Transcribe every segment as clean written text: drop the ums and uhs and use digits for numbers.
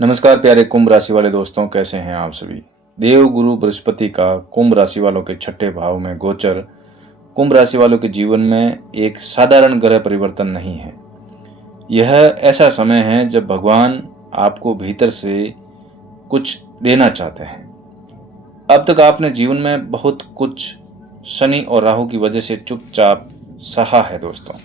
नमस्कार प्यारे कुंभ राशि वाले दोस्तों, कैसे हैं आप सभी। देव गुरु बृहस्पति का कुंभ राशि वालों के छठे भाव में गोचर कुंभ राशि वालों के जीवन में एक साधारण ग्रह परिवर्तन नहीं है। यह ऐसा समय है जब भगवान आपको भीतर से कुछ देना चाहते हैं। अब तक आपने जीवन में बहुत कुछ शनि और राहु की वजह से चुपचाप सहा है दोस्तों।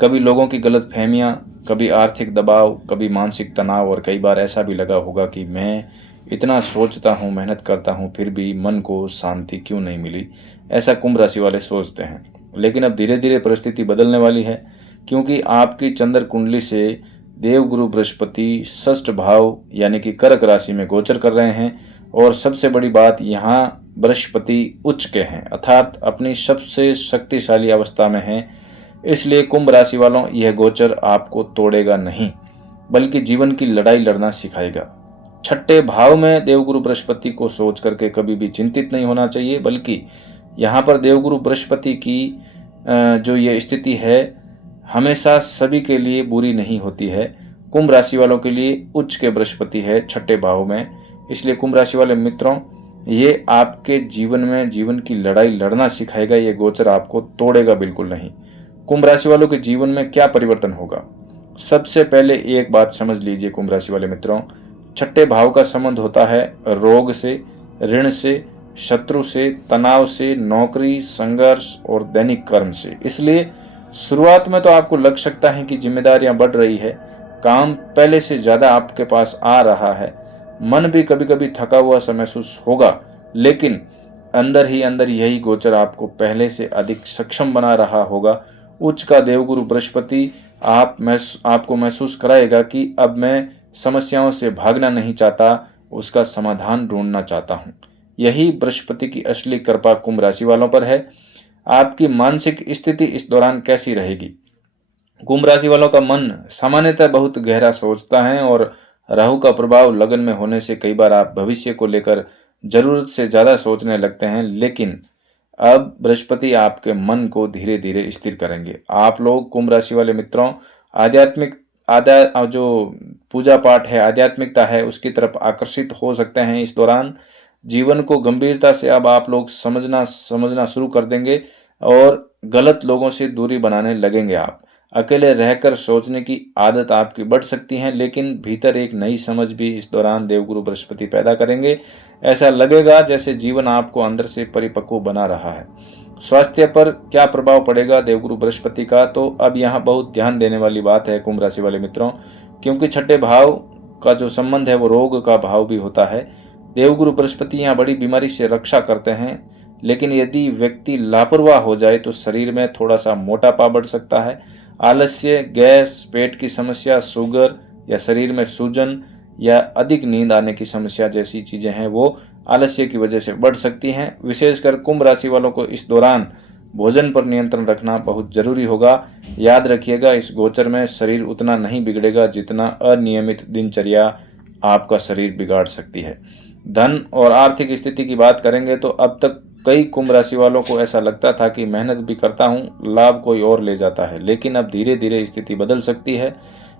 कभी लोगों की गलतफहमियां, कभी आर्थिक दबाव, कभी मानसिक तनाव और कई बार ऐसा भी लगा होगा कि मैं इतना सोचता हूँ, मेहनत करता हूँ, फिर भी मन को शांति क्यों नहीं मिली। ऐसा कुंभ राशि वाले सोचते हैं। लेकिन अब धीरे धीरे परिस्थिति बदलने वाली है, क्योंकि आपकी चंद्र कुंडली से देवगुरु बृहस्पति षष्ठ भाव यानी कि कर्क राशि में गोचर कर रहे हैं। और सबसे बड़ी बात, यहाँ बृहस्पति उच्च के हैं, अर्थात अपनी सबसे शक्तिशाली अवस्था में हैं। इसलिए कुंभ राशि वालों, यह गोचर आपको तोड़ेगा नहीं, बल्कि जीवन की लड़ाई लड़ना सिखाएगा। छठे भाव में देवगुरु बृहस्पति को सोच करके कभी भी चिंतित नहीं होना चाहिए, बल्कि यहाँ पर देवगुरु बृहस्पति की जो ये स्थिति है हमेशा सभी के लिए बुरी नहीं होती है। कुंभ राशि वालों के लिए उच्च के बृहस्पति है छठे भाव में। इसलिए कुंभ राशि वाले मित्रों, ये आपके जीवन में जीवन की लड़ाई लड़ना सिखाएगा। ये गोचर आपको तोड़ेगा बिल्कुल नहीं। कुंभ राशि वालों के जीवन में क्या परिवर्तन होगा, सबसे पहले एक बात समझ लीजिए कुंभ राशि वाले मित्रों। छठे भाव का संबंध होता है रोग से, ऋण से, शत्रु से, तनाव से, नौकरी, संघर्ष और दैनिक कर्म से। इसलिए शुरुआत में तो आपको लग सकता है कि जिम्मेदारियां बढ़ रही है, काम पहले से ज्यादा आपके पास आ रहा है, मन भी कभी कभी थका हुआ सा महसूस होगा। लेकिन अंदर ही अंदर यही गोचर आपको पहले से अधिक सक्षम बना रहा होगा। उच्च का देवगुरु बृहस्पति आपको महसूस कराएगा कि अब मैं समस्याओं से भागना नहीं चाहता, उसका समाधान ढूंढना चाहता हूँ। यही बृहस्पति की असली कृपा कुंभ राशि वालों पर है। आपकी मानसिक स्थिति इस दौरान कैसी रहेगी। कुंभ राशि वालों का मन सामान्यतः बहुत गहरा सोचता है और राहु का प्रभाव लगन में होने से कई बार आप भविष्य को लेकर जरूरत से ज्यादा सोचने लगते हैं। लेकिन अब बृहस्पति आपके मन को धीरे धीरे स्थिर करेंगे। आप लोग कुंभ राशि वाले मित्रों जो पूजा पाठ है, आध्यात्मिकता है, उसकी तरफ आकर्षित हो सकते हैं। इस दौरान जीवन को गंभीरता से अब आप लोग समझना शुरू कर देंगे और गलत लोगों से दूरी बनाने लगेंगे। आप अकेले रहकर सोचने की आदत आपकी बढ़ सकती है, लेकिन भीतर एक नई समझ भी इस दौरान देवगुरु बृहस्पति पैदा करेंगे। ऐसा लगेगा जैसे जीवन आपको अंदर से परिपक्व बना रहा है। स्वास्थ्य पर क्या प्रभाव पड़ेगा देवगुरु बृहस्पति का, तो अब यहाँ बहुत ध्यान देने वाली बात है कुंभ राशि वाले मित्रों, क्योंकि छठे भाव का जो संबंध है वो रोग का भाव भी होता है। देवगुरु बृहस्पति यहाँ बड़ी बीमारी से रक्षा करते हैं, लेकिन यदि व्यक्ति लापरवाह हो जाए तो शरीर में थोड़ा सा मोटापा बढ़ सकता है। आलस्य, गैस, पेट की समस्या, शुगर या शरीर में सूजन या अधिक नींद आने की समस्या जैसी चीजें हैं वो आलस्य की वजह से बढ़ सकती हैं। विशेषकर कुंभ राशि वालों को इस दौरान भोजन पर नियंत्रण रखना बहुत जरूरी होगा। याद रखिएगा, इस गोचर में शरीर उतना नहीं बिगड़ेगा जितना अनियमित दिनचर्या आपका शरीर बिगाड़ सकती है। धन और आर्थिक स्थिति की बात करेंगे तो अब तक कई कुंभ राशि वालों को ऐसा लगता था कि मेहनत भी करता हूं, लाभ कोई और ले जाता है, लेकिन अब धीरे धीरे स्थिति बदल सकती है।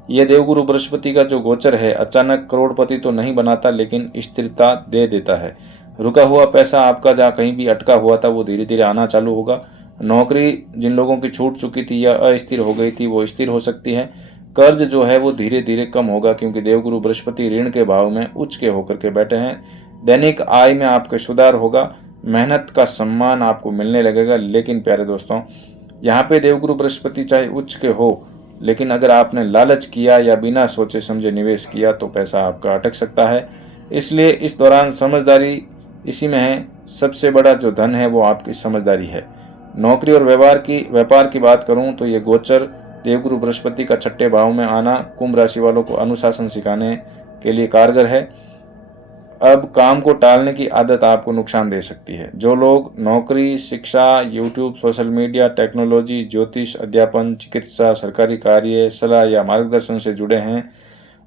यह देवगुरु बृहस्पति का जो गोचर है अचानक करोड़पति तो नहीं बनाता, लेकिन स्थिरता दे देता है। रुका हुआ पैसा आपका जहाँ कहीं भी अटका हुआ था वो धीरे धीरे आना चालू होगा। नौकरी जिन लोगों की छूट चुकी थी या अस्थिर हो गई थी वो स्थिर हो सकती है। कर्ज जो है वो धीरे धीरे कम होगा, क्योंकि देवगुरु बृहस्पति ऋण के भाव में उच्च के होकर के बैठे हैं। दैनिक आय में आपके सुधार होगा, मेहनत का सम्मान आपको मिलने लगेगा। लेकिन प्यारे दोस्तों, यहाँ पे देवगुरु बृहस्पति चाहे उच्च के हो, लेकिन अगर आपने लालच किया या बिना सोचे समझे निवेश किया तो पैसा आपका अटक सकता है। इसलिए इस दौरान समझदारी इसी में है। सबसे बड़ा जो धन है वो आपकी समझदारी है। नौकरी और व्यापार की बात करूं तो ये गोचर देवगुरु बृहस्पति का छठे भाव में आना कुंभ राशि वालों को अनुशासन सिखाने के लिए कारगर है। अब काम को टालने की आदत आपको नुकसान दे सकती है। जो लोग नौकरी, शिक्षा, यूट्यूब, सोशल मीडिया, टेक्नोलॉजी, ज्योतिष, अध्यापन, चिकित्सा, सरकारी कार्य, सलाह या मार्गदर्शन से जुड़े हैं,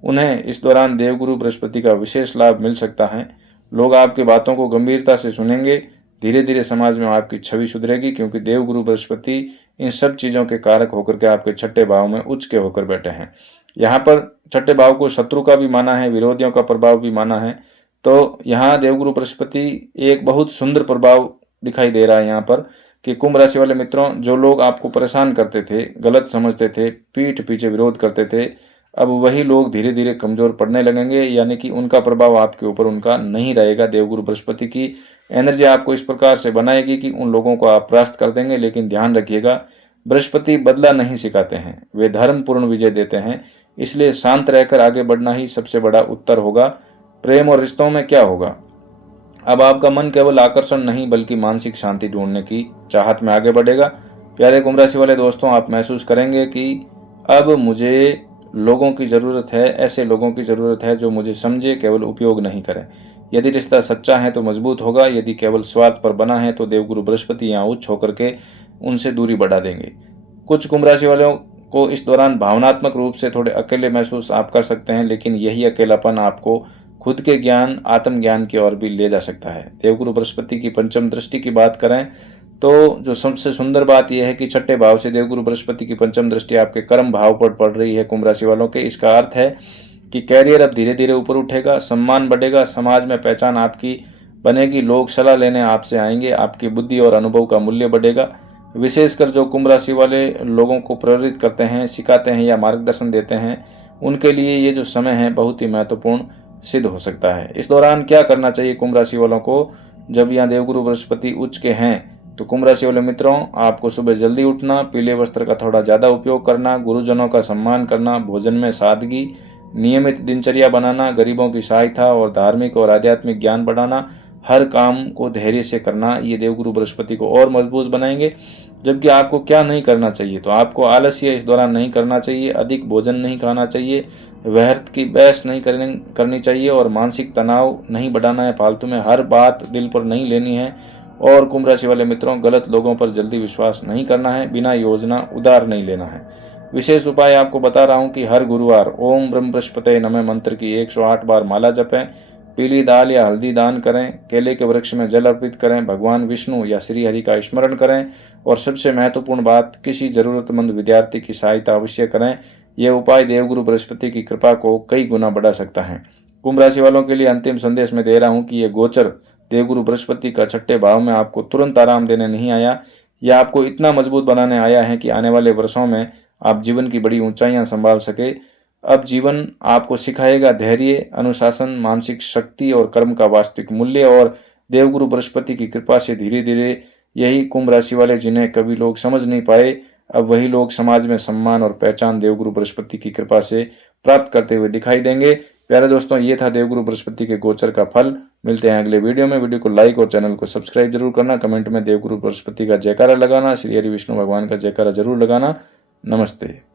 उन्हें इस दौरान देवगुरु बृहस्पति का विशेष लाभ मिल सकता है। लोग आपकी बातों को गंभीरता से सुनेंगे। धीरे धीरे समाज में आपकी छवि सुधरेगी, क्योंकि देवगुरु बृहस्पति इन सब चीज़ों के कारक होकर के आपके छठे भाव में उच्च के होकर बैठे हैं। यहाँ पर छठे भाव को शत्रु का भी माना है, विरोधियों का प्रभाव भी माना है। तो यहाँ देवगुरु बृहस्पति एक बहुत सुंदर प्रभाव दिखाई दे रहा है यहाँ पर कि कुंभ राशि वाले मित्रों, जो लोग आपको परेशान करते थे, गलत समझते थे, पीठ पीछे विरोध करते थे, अब वही लोग धीरे धीरे कमजोर पड़ने लगेंगे, यानी कि उनका प्रभाव आपके ऊपर उनका नहीं रहेगा। देवगुरु बृहस्पति की एनर्जी आपको इस प्रकार से बनाएगी कि उन लोगों को आप परास्त कर देंगे। लेकिन ध्यान रखिएगा, बृहस्पति बदला नहीं सिखाते हैं, वे धर्मपूर्ण विजय देते हैं। इसलिए शांत रहकर आगे बढ़ना ही सबसे बड़ा उत्तर होगा। प्रेम और रिश्तों में क्या होगा? अब आपका मन केवल आकर्षण नहीं बल्कि मानसिक शांति ढूंढने की चाहत में आगे बढ़ेगा। प्यारे कुंभ राशि वाले दोस्तों, आप महसूस करेंगे कि अब मुझे लोगों की ज़रूरत है, ऐसे लोगों की ज़रूरत है जो मुझे समझे, केवल उपयोग नहीं करें। यदि रिश्ता सच्चा है तो मजबूत होगा, यदि केवल स्वार्थ पर बना है तो देवगुरु बृहस्पति यहाँ उच्च होकर के उनसे दूरी बढ़ा देंगे। कुछ कुंभ राशि वालों को इस दौरान भावनात्मक रूप से थोड़े अकेले महसूस आप कर सकते हैं, लेकिन यही अकेलापन आपको खुद के ज्ञान, आत्मज्ञान की ओर भी ले जा सकता है। देवगुरु बृहस्पति की पंचम दृष्टि की बात करें तो जो सबसे सुंदर बात यह है कि छठे भाव से देवगुरु बृहस्पति की पंचम दृष्टि आपके कर्म भाव पर पड़ रही है कुंभ राशि वालों के। इसका अर्थ है कि कैरियर अब धीरे धीरे ऊपर उठेगा, सम्मान बढ़ेगा, समाज में पहचान आपकी बनेगी, लोग सलाह लेने आपसे आएंगे, आपकी बुद्धि और अनुभव का मूल्य बढ़ेगा। विशेषकर जो कुंभ राशि वाले लोगों को प्रेरित करते हैं, सिखाते हैं या मार्गदर्शन देते हैं, उनके लिए ये जो समय है बहुत ही महत्वपूर्ण सिद्ध हो सकता है। इस दौरान क्या करना चाहिए कुंभ राशि वालों को? जब यहाँ देवगुरु बृहस्पति उच्च के हैं तो कुंभ राशि वाले मित्रों, आपको सुबह जल्दी उठना, पीले वस्त्र का थोड़ा ज़्यादा उपयोग करना, गुरुजनों का सम्मान करना, भोजन में सादगी, नियमित दिनचर्या बनाना, गरीबों की सहायता और धार्मिक और आध्यात्मिक ज्ञान बढ़ाना, हर काम को धैर्य से करना, ये देवगुरु बृहस्पति को और मजबूत बनाएंगे। जबकि आपको क्या नहीं करना चाहिए? तो आपको आलस्य इस दौरान नहीं करना चाहिए, अधिक भोजन नहीं खाना चाहिए, व्यर्थ की बहस नहीं करनी चाहिए और मानसिक तनाव नहीं बढ़ाना है, फालतू में हर बात दिल पर नहीं लेनी है। और कुंभ राशि वाले मित्रों, गलत लोगों पर जल्दी विश्वास नहीं करना है, बिना योजना उधार नहीं लेना है। विशेष उपाय आपको बता रहा हूं कि हर गुरुवार ओम ब्रह्म बृहस्पते नमः मंत्र की 108 बार माला जपें, पीली दाल या हल्दी दान करें, केले के वृक्ष में जल अर्पित करें, भगवान विष्णु या श्री हरि का स्मरण करें और सबसे महत्वपूर्ण बात, किसी जरूरतमंद विद्यार्थी की सहायता अवश्य करें। यह उपाय देवगुरु बृहस्पति की कृपा को कई गुना बढ़ा सकता है। कुंभ राशि वालों के लिए अंतिम संदेश में दे रहा हूं कि यह गोचर देवगुरु बृहस्पति का छठे भाव में आपको तुरंत आराम देने नहीं आया, यह आपको इतना मजबूत बनाने आया है कि आने वाले वर्षों में आप जीवन की बड़ी ऊंचाइयां संभाल सके। अब जीवन आपको सिखाएगा धैर्य, अनुशासन, मानसिक शक्ति और कर्म का वास्तविक मूल्य। और देवगुरु बृहस्पति की कृपा से धीरे धीरे यही कुंभ राशि वाले जिन्हें कभी लोग समझ नहीं पाए, अब वही लोग समाज में सम्मान और पहचान देवगुरु बृहस्पति की कृपा से प्राप्त करते हुए दिखाई देंगे। प्यारे दोस्तों, ये था देवगुरु बृहस्पति के गोचर का फल। मिलते हैं अगले वीडियो में। वीडियो को लाइक और चैनल को सब्सक्राइब जरूर करना। कमेंट में देवगुरु बृहस्पति का जयकारा लगाना, श्री हरि विष्णु भगवान का जयकारा जरूर लगाना। नमस्ते।